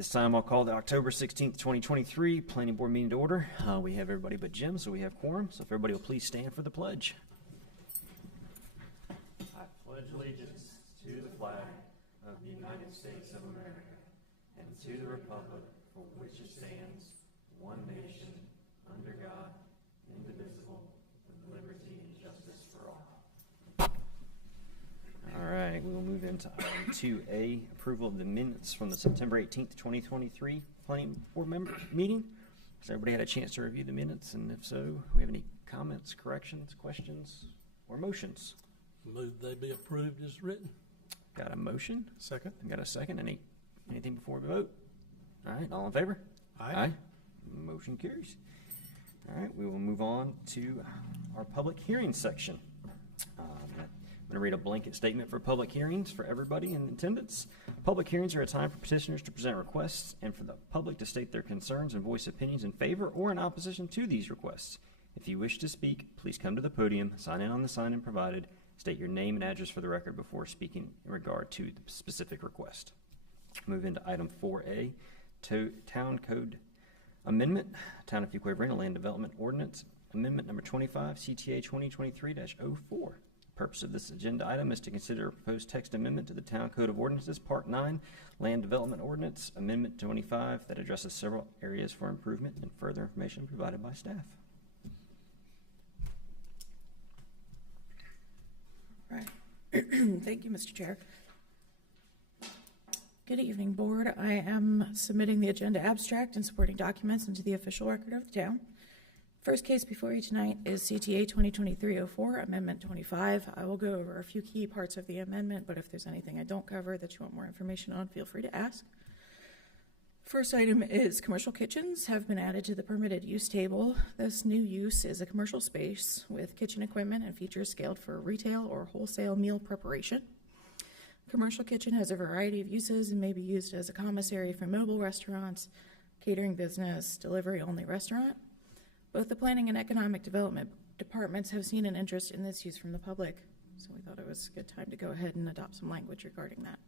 This time I'll call the October 16th, 2023 Planning Board meeting to order. We have everybody but Jim, so we have quorum. So if everybody will please stand for the pledge. I pledge allegiance to the flag of the United States of America and to the republic for which it stands, one nation, under God, indivisible, with liberty and justice for all. All right, we will move into item 2A, approval of the minutes from the September 18th, 2023 Planning Board meeting. Has everybody had a chance to review the minutes? And if so, do we have any comments, corrections, questions, or motions? Move they be approved as written. Got a motion? Second. Got a second? Anything before we vote? All right, all in favor? Aye. Motion carries. All right, we will move on to our public hearing section. I'm going to read a blanket statement for public hearings for everybody in attendance. Public hearings are a time for petitioners to present requests and for the public to state their concerns and voice opinions in favor or in opposition to these requests. If you wish to speak, please come to the podium, sign in on the sign-in provided, state your name and address for the record before speaking in regard to the specific request. Move into item 4A, Town Code Amendment, Town of Fuquay-Varina Land Development Ordinance, Amendment number 25, CTA 2023-04. Purpose of this agenda item is to consider a proposed text amendment to the Town Code of Ordinances, Part 9, Land Development Ordinance, Amendment 25, that addresses several areas for improvement and further information provided by staff. Right. Thank you, Mr. Chair. Good evening, Board. I am submitting the agenda abstract and supporting documents into the official record of the town. First case before you tonight is CTA 2023-04, Amendment 25. I will go over a few key parts of the amendment, but if there's anything I don't cover that you want more information on, feel free to ask. First item is commercial kitchens have been added to the permitted use table. This new use is a commercial space with kitchen equipment and features scaled for retail or wholesale meal preparation. Commercial kitchen has a variety of uses and may be used as a commissary for mobile restaurants, catering business, delivery-only restaurant. Both the Planning and Economic Development departments have seen an interest in this use from the public, so we thought it was a good time to go ahead and adopt some language regarding that.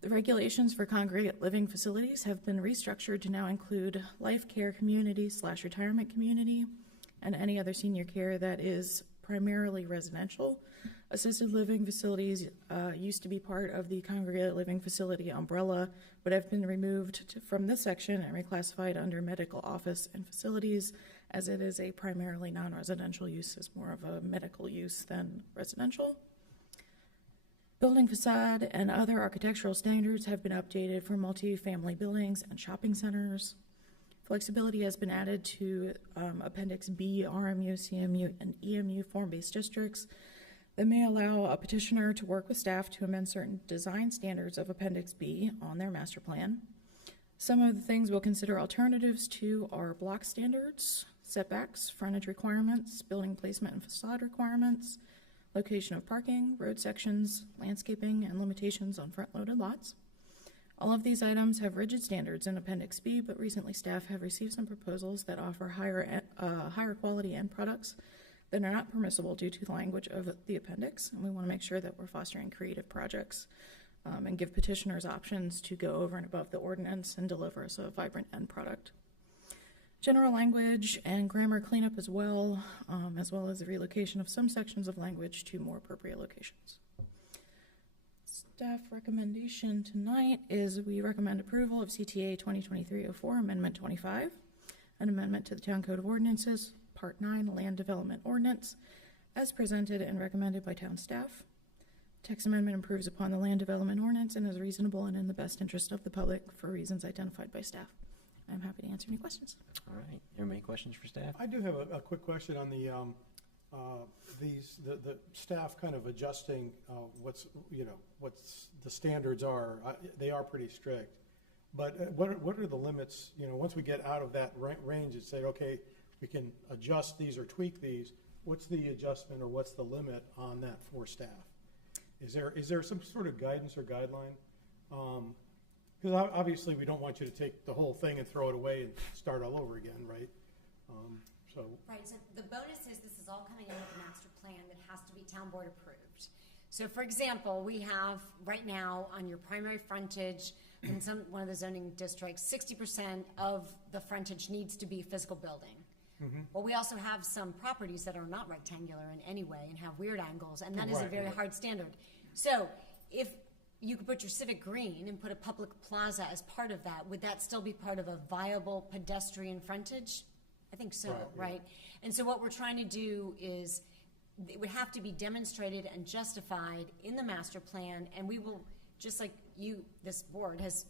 The regulations for congregate living facilities have been restructured to now include life care community / retirement community and any other senior care that is primarily residential. Assisted living facilities used to be part of the congregate living facility umbrella, but have been removed from this section and reclassified under medical office and facilities, as it is a primarily non-residential use, is more of a medical use than residential. Building facade and other architectural standards have been updated for multi-family buildings and shopping centers. Flexibility has been added to Appendix B, RMU, CMU, and EMU form-based districts that may allow a petitioner to work with staff to amend certain design standards of Appendix B on their master plan. Some of the things we'll consider alternatives to are block standards, setbacks, frontage requirements, building placement and facade requirements, location of parking, road sections, landscaping, and limitations on front-loaded lots. All of these items have rigid standards in Appendix B, but recently staff have received some proposals that offer higher quality end products that are not permissible due to the language of the appendix, and we want to make sure that we're fostering creative projects and give petitioners options to go over and above the ordinance and deliver us a vibrant end product. General language and grammar cleanup as well as the relocation of some sections of language to more appropriate locations. Staff recommendation tonight is we recommend approval of CTA 2023-04 Amendment 25, an amendment to the Town Code of Ordinances, Part 9, Land Development Ordinance, as presented and recommended by town staff. Text amendment improves upon the Land Development Ordinance and is reasonable and in the best interest of the public for reasons identified by staff. I'm happy to answer any questions. All right, are there any questions for staff? I do have a quick question on the the staff kind of adjusting what's the standards are. They are pretty strict, but what are the limits? Once we get out of that range and say, okay, we can adjust these or tweak these. What's the adjustment or what's the limit on that for staff? Is there some sort of guidance or guideline? Because obviously we don't want you to take the whole thing and throw it away and start all over again, right? Right, so the bonus is this is all coming in with the master plan that has to be town board approved. So for example, we have right now on your primary frontage in one of the zoning districts, 60% of the frontage needs to be physical building. Well, we also have some properties that are not rectangular in any way and have weird angles, and that is a Right, very right. hard standard. So if you could put your civic green and put a public plaza as part of that, would that still be part of a viable pedestrian frontage? I think so, Right, yeah. right? And so what we're trying to do is, it would have to be demonstrated and justified in the master plan, and we will, just like you, this board has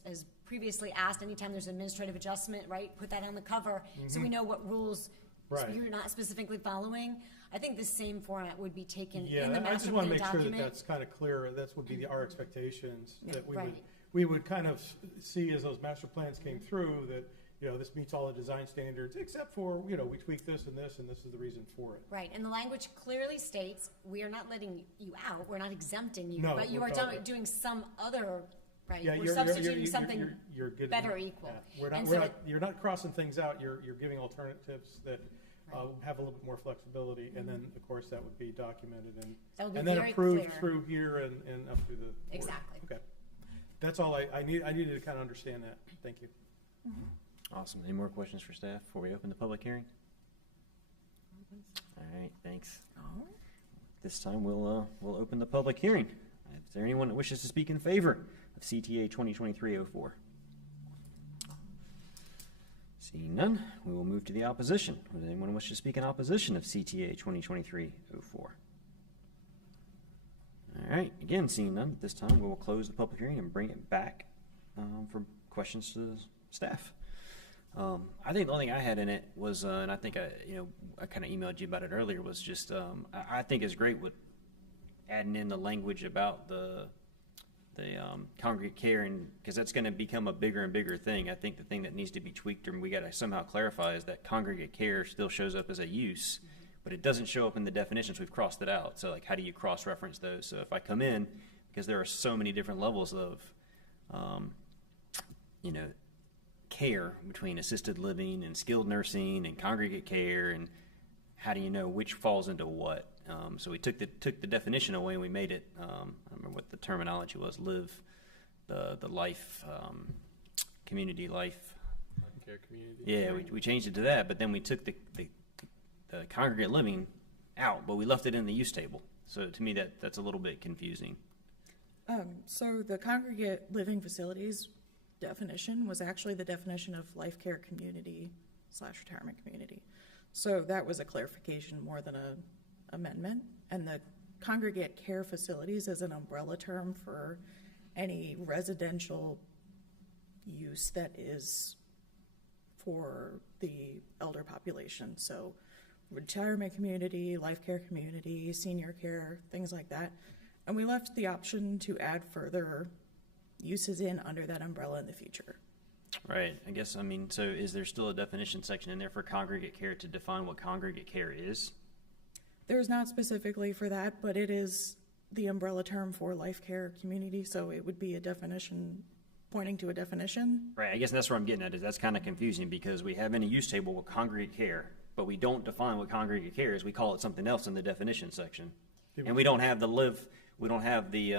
previously asked, anytime there's an administrative adjustment, right, put that on the cover, so we know what rules Right. you're not specifically following. I think the same format would be taken Yeah, in the I master just want plan to make sure that document. that's kind of clear, that would be our expectations, that Right. we would kind of see as those master plans came through, that, you know, this meets all the design standards, except for, you know, we tweak this, and this is the reason for it. Right, and the language clearly states, we are not letting you out, we're not exempting you, No, but you we're are not. doing some other, right? Yeah, We're substituting something you're good. better or equal. Yeah. We're And not, so we're not, you're not crossing things out, you're giving alternatives that have a little bit more flexibility, and then, of course, that would be documented That would be and then very approved clear. through here and up through the board. Exactly. Okay. That's all I needed to kind of understand that. Thank you. Awesome. Any more questions for staff before we open the public hearing? All right, thanks. This time we'll open the public hearing. Is there anyone that wishes to speak in favor of CTA 2023-04? Seeing none, we will move to the opposition. Does anyone wish to speak in opposition of CTA 2023-04? All right, again, seeing none, at this time we will close the public hearing and bring it back for questions to the staff. I think the only thing I had in it was, and I think I kind of emailed you about it earlier, was just I think it's great with adding in the language about the congregate care, and because that's going to become a bigger and bigger thing. I think the thing that needs to be tweaked, or we got to somehow clarify, is that congregate care still shows up as a use, but it doesn't show up in the definitions. We've crossed it out. So like, how do you cross-reference those? So if I come in, because there are so many different levels of, care between assisted living and skilled nursing and congregate care, and how do you know which falls into what? So we took the definition away, and we made it, I don't remember what the terminology was, live the life, community life. Care community. Yeah, we changed it to that, but then we took the congregate living out, but we left it in the use table. So to me, that's a little bit confusing. So the congregate living facilities definition was actually the definition of life care community / retirement community. So that was a clarification more than a amendment. And the congregate care facilities is an umbrella term for any residential use that is for the elder population. So retirement community, life care community, senior care, things like that. And we left the option to add further uses in under that umbrella in the future. Right. I guess, so is there still a definition section in there for congregate care to define what congregate care is? There's not specifically for that, but it is the umbrella term for life care community, so it would be a definition, pointing to a definition. Right. I guess that's where I'm getting at, is that's kind of confusing, because we have in a use table with congregate care, but we don't define what congregate care is. We call it something else in the definition section. And we don't have we don't have the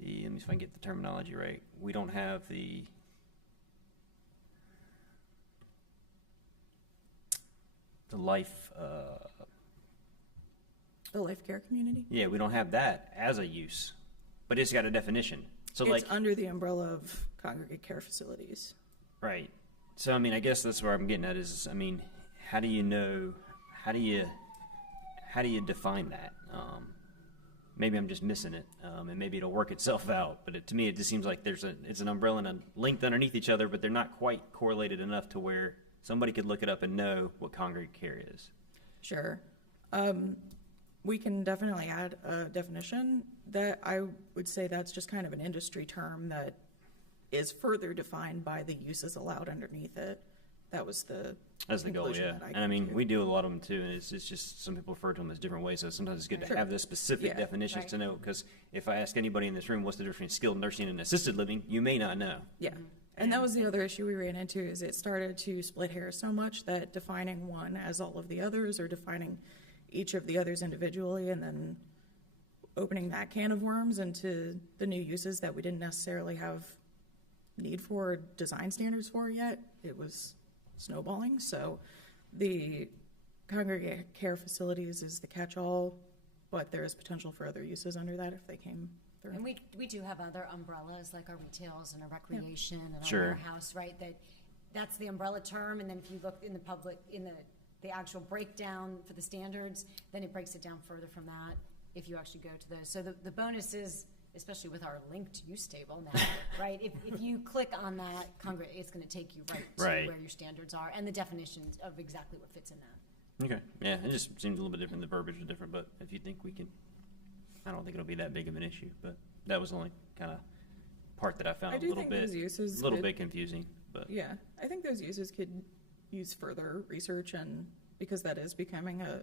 let me see if I can get the terminology right. We don't have the life, The life care community? yeah, we don't have that as a use, but it's got a definition. So It's like, under the umbrella of congregate care facilities. right. So, I guess that's where I'm getting at is, how do you know, how do you define that? Maybe I'm just missing it, and maybe it'll work itself out. But to me, it just seems like it's an umbrella and a length underneath each other, but they're not quite correlated enough to where somebody could look it up and know what congregate care is. Sure. We can definitely add a definition that I would say that's just kind of an industry term that is further defined by the uses allowed underneath it. That was the That's the goal, conclusion yeah. that I And came to. we do a lot of them too, and it's just some people refer to them as different ways. So sometimes it's good to Sure. have the specific Yeah, definitions right. to know, because if I ask anybody in this room what's the difference between skilled nursing and assisted living, you may not know. Yeah. And that was the other issue we ran into, is it started to split hairs so much that defining one as all of the others, or defining each of the others individually, and then opening that can of worms into the new uses that we didn't necessarily have need for design standards for yet. It was snowballing. So the congregate care facilities is the catch-all, but there is potential for other uses under that if they came through. And we do have other umbrellas, like our retails and our recreation and our Sure. warehouse, right? That's the umbrella term, and then if you look in the actual breakdown for the standards, then it breaks it down further from that if you actually go to those. So the bonus is, especially with our linked use table now, right? If you click on that, it's going to take you right to Right. where your standards are and the definitions of exactly what fits in that. Okay, yeah, it just seems a little bit different, the verbiage is different, but if you think we can, I don't think it'll be that big of an issue, but that was the only kind of part that I found I a do little think bit, those uses a little could- bit confusing, but. Yeah, I think those uses could use further research, and because that is becoming a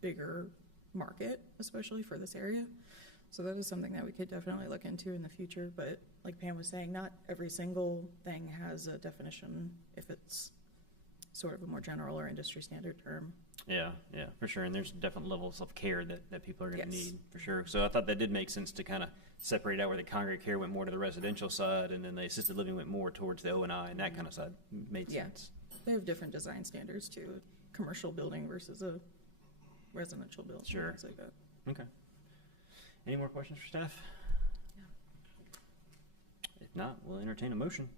bigger market, especially for this area. So that is something that we could definitely look into in the future, but like Pam was saying, not every single thing has a definition if it's sort of a more general or industry standard term. Yeah, for sure. And there's different levels of care that people are going to Yes. need, for sure. So I thought that did make sense to kind of separate out where the congregate care went more to the residential side, and then the assisted living went more towards the O&I, and that kind of side made Yeah. sense. They have different design standards too, commercial building versus a residential building. Sure. Things like that. Okay. Any more questions for staff? If not, we'll entertain a motion.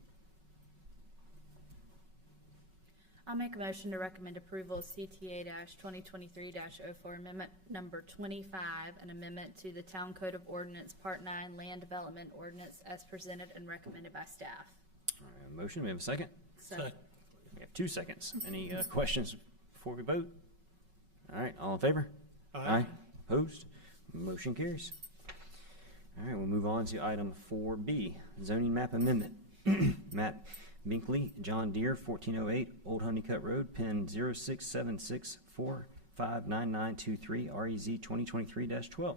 I'll make a motion to recommend approval of CTA-2023-04 Amendment Number 25, an amendment to the Town Code of Ordinance, Part 9, Land Development Ordinance as presented and recommended by staff. All right, a motion, we have a second? Second. We have 2 seconds. Any questions before we vote? All right, all in favor? Aye. Opposed? Motion carries. All right, we'll move on to item 4B, zoning map amendment. Map Binkley, John Deere, 1408 Old Honeycutt Road, pin 0676459923, REZ 2023-12.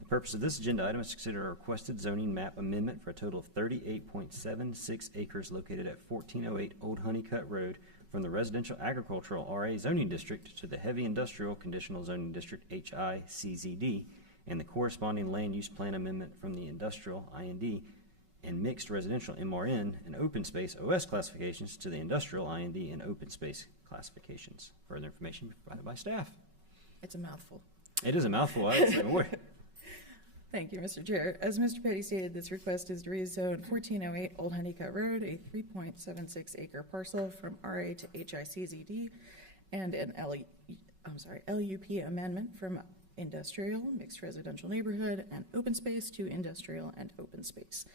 The purpose of this agenda item is to consider a requested zoning map amendment for a total of 38.76 acres located at 1408 Old Honeycutt Road from the residential agricultural RA zoning district to the heavy industrial conditional zoning district HICZD, and the corresponding land use plan amendment from the industrial IND and mixed residential MRN and open space OS classifications to the industrial IND and open space classifications. Further information provided by staff. It's a mouthful. It is a mouthful. I would say, boy. Thank you, Mr. Chair. As Mr. Petty stated, this request is to rezone 1408 Old Honeycutt Road, a 3.76 acre parcel from RA to HICZD, and an LUP amendment from industrial, mixed residential neighborhood, and open space to industrial and open space.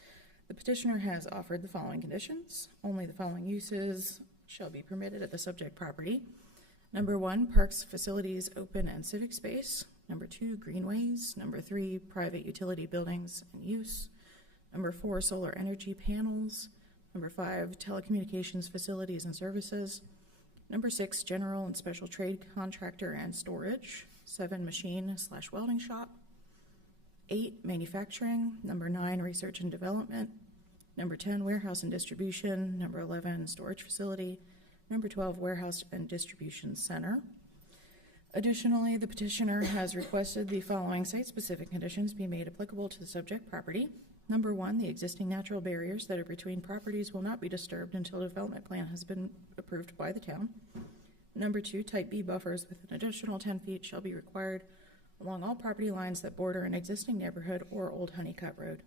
The petitioner has offered the following conditions. Only the following uses shall be permitted at the subject property. Number 1, parks, facilities, open and civic space. Number 2, greenways. Number 3, private utility buildings and use. Number 4, solar energy panels. Number 5, telecommunications facilities and services. Number 6, general and special trade contractor and storage. 7, machine/welding shop. 8, manufacturing. Number 9, research and development. Number 10, warehouse and distribution. Number 11, storage facility. Number 12, warehouse and distribution center. Additionally, the petitioner has requested the following site-specific conditions be made applicable to the subject property. Number 1, the existing natural barriers that are between properties will not be disturbed until a development plan has been approved by the town. Number 2, type B buffers with an additional 10 feet shall be required along all property lines that border an existing neighborhood or Old Honeycutt Road.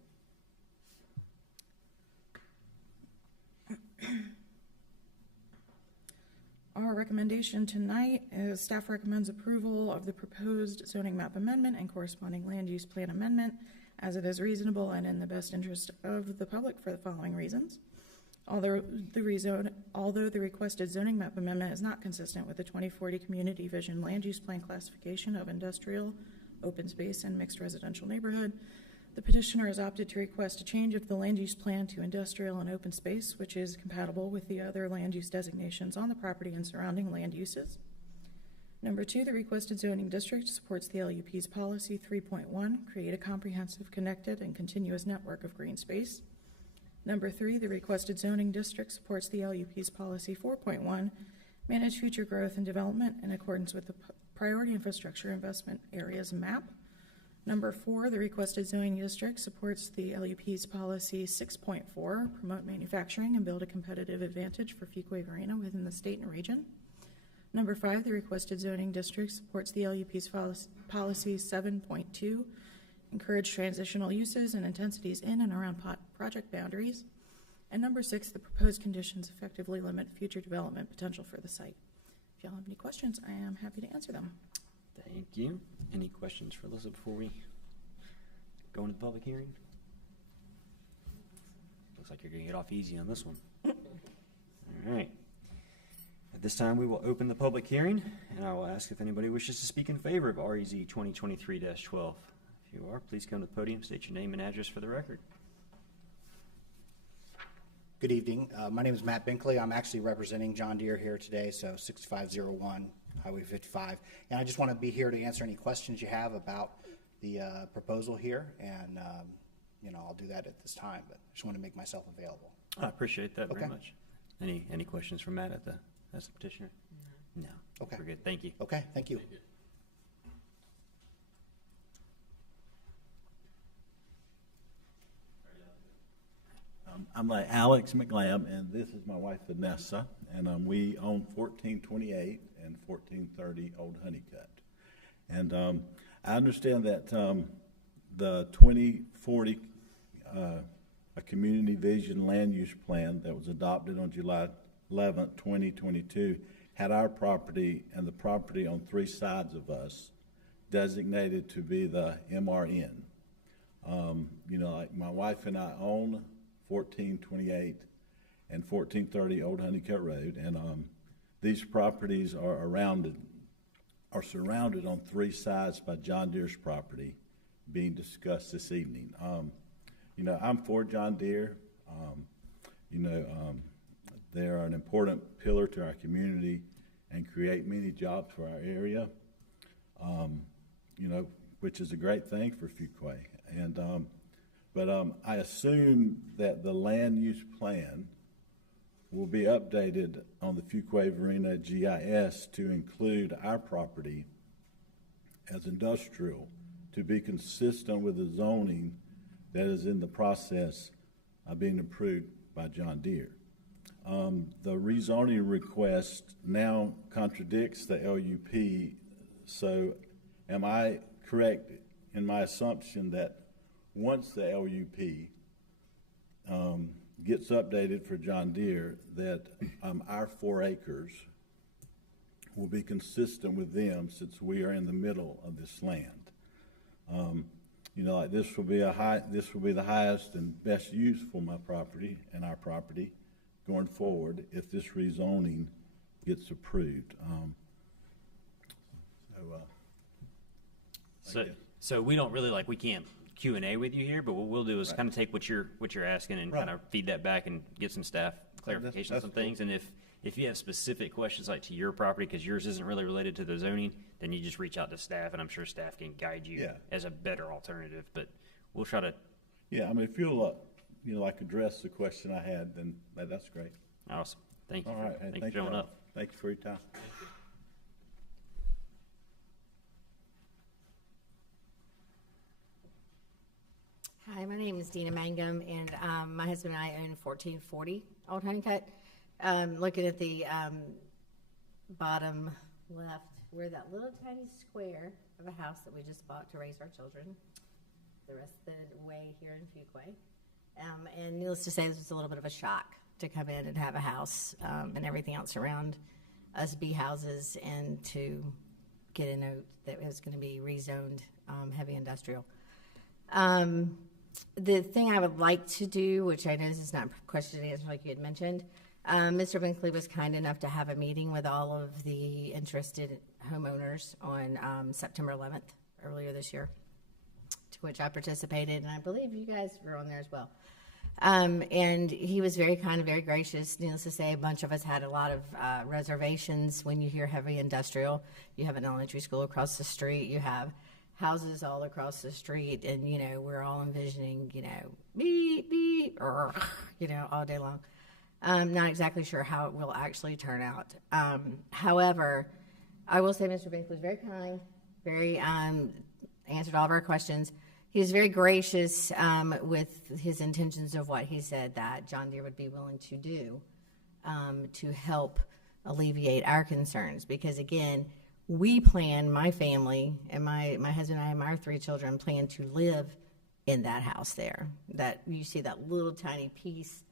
Our recommendation tonight is staff recommends approval of the proposed zoning map amendment and corresponding land use plan amendment as it is reasonable and in the best interest of the public for the following reasons. Although the requested zoning map amendment is not consistent with the 2040 Community Vision Land Use Plan classification of industrial, open space, and mixed residential neighborhood, the petitioner has opted to request a change of the land use plan to industrial and open space, which is compatible with the other land use designations on the property and surrounding land uses. Number 2, the requested zoning district supports the LUP's policy 3.1, create a comprehensive, connected, and continuous network of green space. Number 3, the requested zoning district supports the LUP's policy 4.1, manage future growth and development in accordance with the priority infrastructure investment areas map. Number 4, the requested zoning district supports the LUP's policy 6.4, promote manufacturing and build a competitive advantage for Fuquay-Varina within the state and region. Number 5, the requested zoning district supports the LUP's policy 7.2, encourage transitional uses and intensities in and around project boundaries. And number 6, the proposed conditions effectively limit future development potential for the site. If y'all have any questions, I am happy to answer them. Thank you. Any questions for Alyssa before we go into the public hearing? Looks like you're going to get off easy on this one. All right. At this time, we will open the public hearing, and I will ask if anybody wishes to speak in favor of REZ 2023-12. If you are, please come to the podium, state your name and address for the record. Good evening. My name is Matt Binkley. I'm actually representing John Deere here today, so 6501 Highway 55. And I just want to be here to answer any questions you have about the proposal here, and I'll do that at this time, but I just want to make myself available. I appreciate that very Okay. much. Any questions from Matt as the petitioner? No. Okay. We're good. Thank you. Okay, thank you. I'm like Alex McLam, and this is my wife Vanessa, and we own 1428 and 1430 Old Honeycutt. And I understand that the 2040 a community vision land use plan that was adopted on July 11th, 2022, had our property and the property on 3 sides of us designated to be the MRN. Like my wife and I own 1428 and 1430 Old Honeycutt Road, and these properties are surrounded on 3 sides by John Deere's property being discussed this evening. I'm for John Deere. They're an important pillar to our community and create many jobs for our area, which is a great thing for Fuquay. But I assume that the land use plan will be updated on the Fuquay-Varina GIS to include our property as industrial to be consistent with the zoning that is in the process of being approved by John Deere. The rezoning request now contradicts the LUP, so am I correct in my assumption that once the LUP gets updated for John Deere, that our 4 acres will be consistent with them since we are in the middle of this land? This will be the highest and best use for my property and our property going forward if this rezoning gets approved. So we don't really we can't Q&A with you here, but what we'll do is kind of take what you're asking and kind of feed that back and get some staff clarification on some things. And if you have specific questions to your property, because yours isn't really related to the zoning, then you just reach out to staff, and I'm sure staff can guide you as a better alternative. But we'll try to. Yeah, if you'll address the question I had, then that's great. Awesome. Thank you. All right. Thank you for showing up. Thank you for your time. Hi, my name is Dina Mangum, and my husband and I own 1440 Old Honeycutt. Looking at the bottom left, we're that little tiny square of a house that we just bought to raise our children. The rest of the way here in Fuquay. And needless to say, this was a little bit of a shock to come in and have a house and everything else around us be houses, and to get a note that it was going to be rezoned heavy industrial. The thing I would like to do, which I know this is not question and answer like you had mentioned, Mr. Binkley was kind enough to have a meeting with all of the interested homeowners on September 11th, earlier this year, to which I participated, and I believe you guys were on there as well. And he was very kind and very gracious. Needless to say, a bunch of us had a lot of reservations. When you hear heavy industrial, you have an elementary school across the street, you have houses all across the street, and we're all envisioning beep beep or all day long. I'm not exactly sure how it will actually turn out. However, I will say Mr. Binkley was very kind, very answered all of our questions. He was very gracious with his intentions of what he said that John Deere would be willing to do to help alleviate our concerns. Because again, we plan, my family and my husband and I and our 3 children plan to live in that house there. That you see that little tiny piece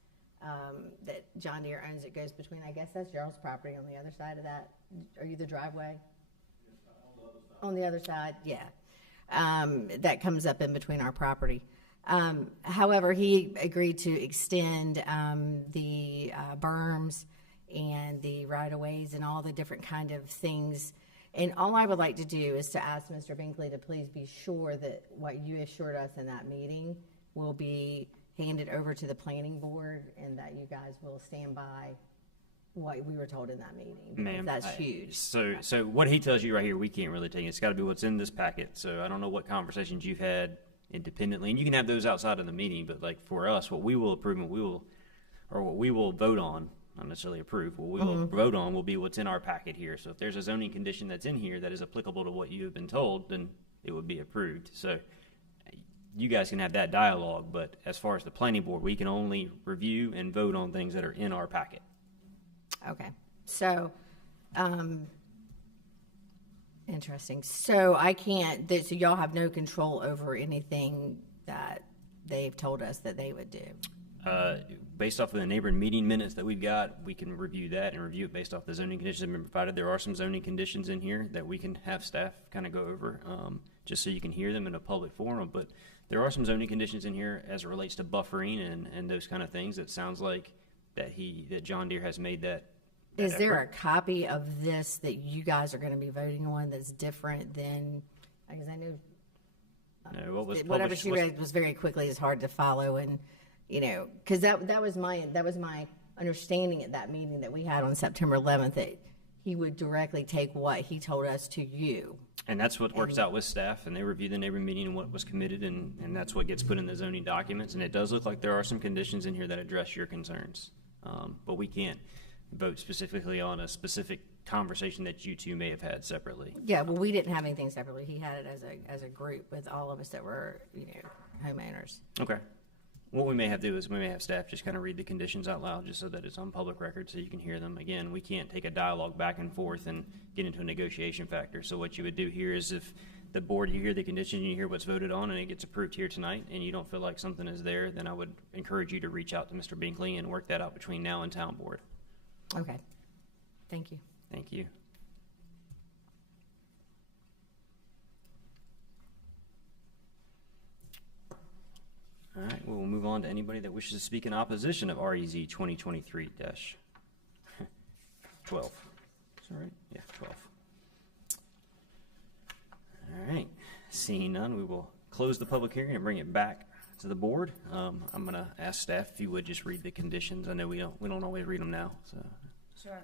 that John Deere owns. It goes between, I guess that's y'all's property on the other side of that. Are you the driveway? On the other side, yeah. That comes up in between our property. However, he agreed to extend the berms and the right-of-ways and all the different kind of things. And all I would like to do is to ask Mr. Binkley to please be sure that what you assured us in that meeting will be handed over to the planning board and that you guys will stand by what we were told in that meeting. Ma'am, that's huge. So what he tells you right here, we can't really take. It's got to be what's in this packet. So I don't know what conversations you've had independently, and you can have those outside of the meeting. But like for us, what we will approve and what we will vote on, not necessarily approve, what we will vote on will be what's in our packet here. So if there's a zoning condition that's in here that is applicable to what you have been told, then it would be approved. So you guys can have that dialogue. But as far as the planning board, we can only review and vote on things that are in our packet. Okay, so, interesting. So I can't, so y'all have no control over anything that they've told us that they would do? Based off of the neighboring meeting minutes that we've got, we can review that and review it based off the zoning conditions that have been provided. There are some zoning conditions in here that we can have staff kind of go over, just so you can hear them in a public forum. But there are some zoning conditions in here as it relates to buffering and those kind of things. It sounds like that John Deere has made that. Is there a copy of this that you guys are going to be voting on that's different than, because I know No, what was whatever published she read was very quickly is hard to follow, and because that was my understanding at that meeting that we had on September 11th, that he would directly take what he told us to you. And that's what works out with staff, and they review the neighboring meeting and what was committed, and that's what gets put in the zoning documents. And it does look like there are some conditions in here that address your concerns, but we can't vote specifically on a specific conversation that you two may have had separately. Yeah, well, we didn't have anything separately. He had it as a group with all of us that were homeowners. Okay. What we may have to do is we may have staff just kind of read the conditions out loud just so that it's on public record so you can hear them. Again, we can't take a dialogue back and forth and get into a negotiation factor. So what you would do here is if the board, you hear the condition, you hear what's voted on, and it gets approved here tonight, and you don't feel like something is there, then I would encourage you to reach out to Mr. Binkley and work that out between now and town board. Okay. Thank you. Thank you. All right, we'll move on to anybody that wishes to speak in opposition of REZ 2023-12. Is that right? Yeah, 12. All right, seeing none, we will close the public hearing and bring it back to the board. I'm going to ask staff if you would just read the conditions. I know we don't always read them now. So. Sure.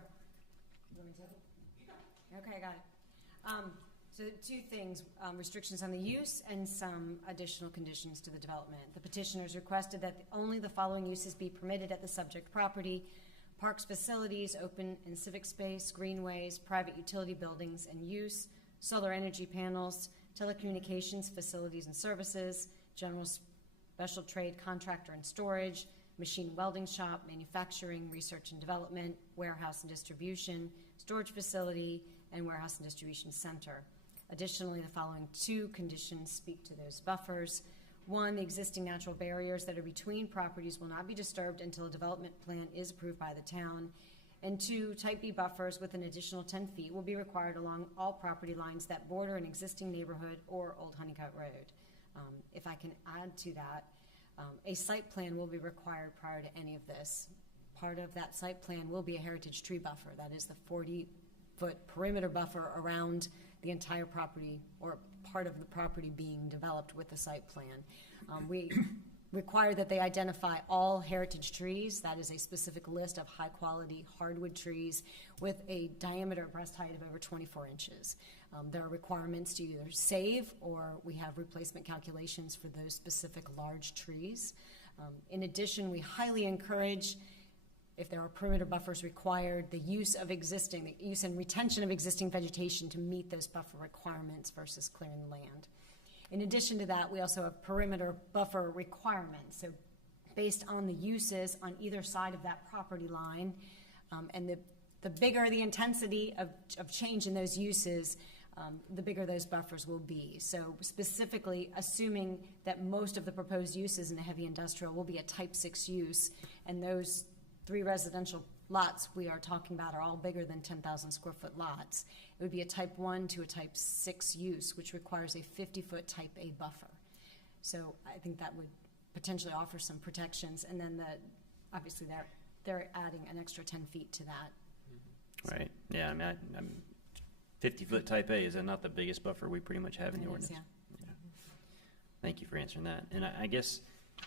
You want me to take it? Okay, I got it. So 2 things, restrictions on the use and some additional conditions to the development. The petitioners requested that only the following uses be permitted at the subject property: parks, facilities, open and civic space, greenways, private utility buildings and use, solar energy panels, telecommunications, facilities and services, general special trade, contractor and storage, machine welding shop, manufacturing, research and development, warehouse and distribution, storage facility, and warehouse and distribution center. Additionally, the following 2 conditions speak to those buffers. 1, the existing natural barriers that are between properties will not be disturbed until a development plan is approved by the town. And 2, type B buffers with an additional 10 feet will be required along all property lines that border an existing neighborhood or Old Honeycutt Road. If I can add to that, a site plan will be required prior to any of this. Part of that site plan will be a heritage tree buffer. That is the 40-foot perimeter buffer around the entire property or part of the property being developed with the site plan. We require that they identify all heritage trees. That is a specific list of high-quality hardwood trees with a diameter breast height of over 24 inches. There are requirements to either save or we have replacement calculations for those specific large trees. In addition, we highly encourage, if there are perimeter buffers required, the use and retention of existing vegetation to meet those buffer requirements versus clearing the land. In addition to that, we also have perimeter buffer requirements. So based on the uses on either side of that property line, and the bigger the intensity of change in those uses, the bigger those buffers will be. So specifically, assuming that most of the proposed uses in the heavy industrial will be a type 6 use, and those 3 residential lots we are talking about are all bigger than 10,000 square foot lots, it would be a type 1 to a type 6 use, which requires a 50-foot type A buffer. So I think that would potentially offer some protections, and then obviously they're adding an extra 10 feet to that. Right, yeah, I mean, 50-foot type A, is that not the biggest buffer we pretty much have in the It is, ordinance? yeah. Thank you for answering that. And I guess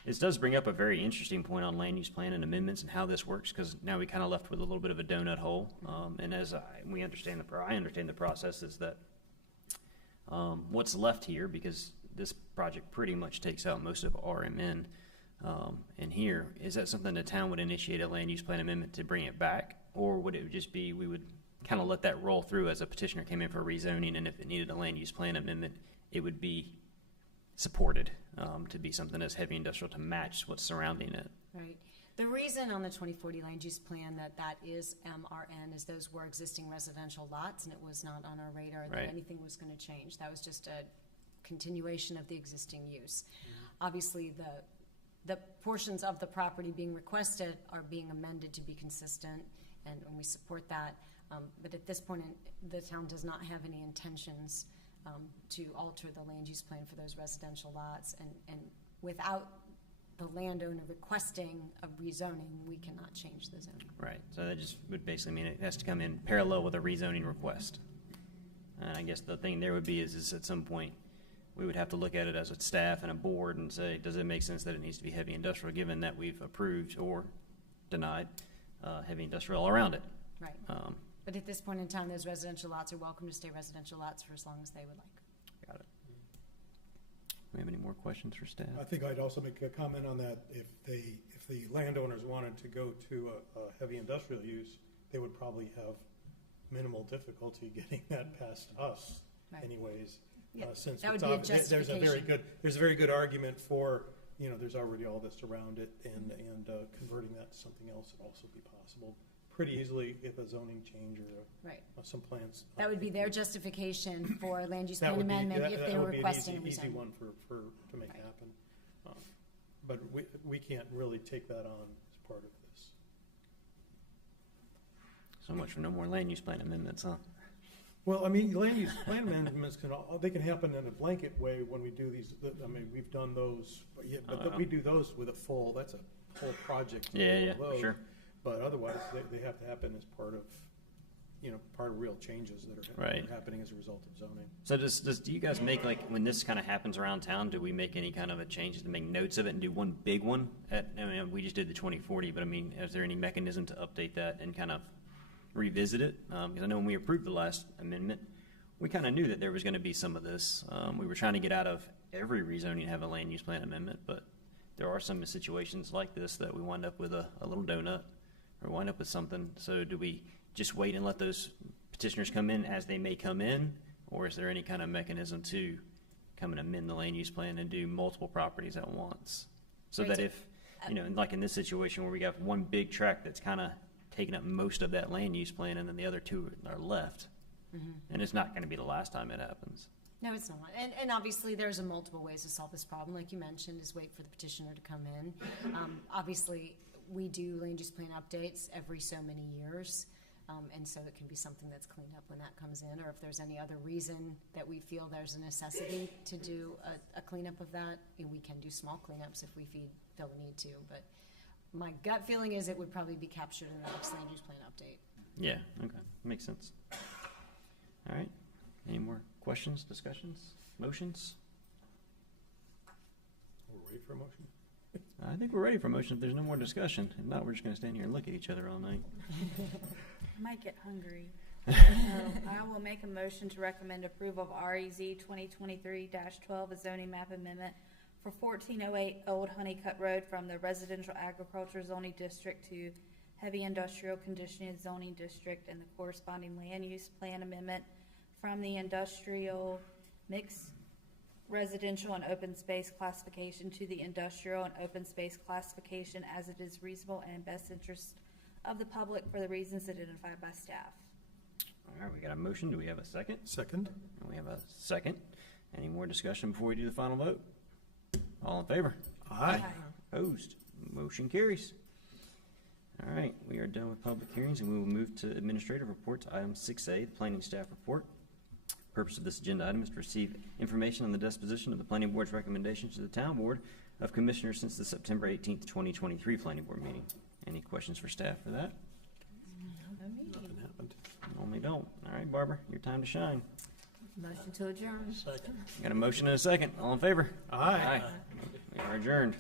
this does bring up a very interesting point on land use plan and amendments and how this works, because now we kind of left with a little bit of a donut hole. And as I understand the process is that what's left here, because this project pretty much takes out most of RMN in here, is that something the town would initiate a land use plan amendment to bring it back? Or would it just be, we would kind of let that roll through as a petitioner came in for rezoning, and if it needed a land use plan amendment, it would be supported to be something as heavy industrial to match what's surrounding it. Right. The reason on the 2040 land use plan that is MRN is those were existing residential lots, and it was not on our radar that Right. anything was going to change. That was just a continuation of the existing use. Obviously, the portions of the property being requested are being amended to be consistent, and we support that. But at this point, the town does not have any intentions to alter the land use plan for those residential lots. And without the landowner requesting a rezoning, we cannot change the zoning. Right, so that just would basically mean it has to come in parallel with a rezoning request. And I guess the thing there would be is at some point, we would have to look at it as a staff and a board and say, does it make sense that it needs to be heavy industrial, given that we've approved or denied heavy industrial all around it? Right. But at this point in time, those residential lots are welcome to stay residential lots for as long as they would like. Got it. Do we have any more questions for staff? I think I'd also make a comment on that. If the landowners wanted to go to a heavy industrial use, they would probably have minimal difficulty getting that past us Right. anyways. Yeah, Since that would it's be a there's a very justification. there's a very good argument for, there's already all this around it, and converting that to something else would also be possible pretty easily if a zoning change or Right. some plans. That would be their justification for land use That plan would be- amendment that- if that they were would be an requesting a easy rezoning. one to make Right. happen. But we can't really take that on as part of this. So much for no more land use plan amendments, huh? Well, I mean, land use plan amendments they can happen in a blanket way when we do these. I mean, we've done those, but we do those with that's a whole project. Yeah, for load. sure. But otherwise, they have to happen as part of real changes that are Right. happening as a result of zoning. So do you guys make, like, when this kind of happens around town, do we make any kind of a change to make notes of it and do one big one? We just did the 2040, but I mean, is there any mechanism to update that and kind of revisit it? Because I know when we approved the last amendment, we kind of knew that there was going to be some of this. We were trying to get out of every rezoning have a land use plan amendment, but there are some situations like this that we wind up with a little donut or wind up with something. So do we just wait and let those petitioners come in as they may come in? Or is there any kind of mechanism to come and amend the land use plan and do multiple properties at once? So Right, that so- if, like in this situation where we got one big tract that's kind of taking up most of that land use plan and then the other two are left. And it's not going to be the last time it happens. No, it's not. And obviously, there's multiple ways to solve this problem. Like you mentioned, is wait for the petitioner to come in. Obviously, we do land use plan updates every so many years. And so it can be something that's cleaned up when that comes in, or if there's any other reason that we feel there's a necessity to do a cleanup of that, we can do small cleanups if we feel the need to. But my gut feeling is it would probably be captured in the next land use plan update. Yeah, okay, makes sense. All right, any more questions, discussions, motions? We're ready for a motion. I think we're ready for a motion if there's no more discussion. If not, we're just going to stand here and look at each other all night. I might get hungry. I will make a motion to recommend approval of REZ 2023-12, a zoning map amendment for 1408 Old Honeycutt Road from the residential agriculture zoning district to heavy industrial conditioning zoning district, and the corresponding land use plan amendment from the industrial mixed residential and open space classification to the industrial and open space classification as it is reasonable and in best interest of the public for the reasons identified by staff. All right, we got a motion. Do we have a second? Second? And we have a second. Any more discussion before we do the final vote? All in favor? Aye. Opposed? Motion carries. All right, we are done with public hearings, and we will move to administrative reports. Item 6A, the planning staff report. Purpose of this agenda item is to receive information on the disposition of the planning board's recommendations to the town board of commissioners since the September 18th, 2023 planning board meeting. Any questions for staff for that? Nothing happened. Normally don't. All right, Barbara, your time to shine. Motion to adjourn. Second. Got a motion and a second. All in favor? Aye. We are adjourned.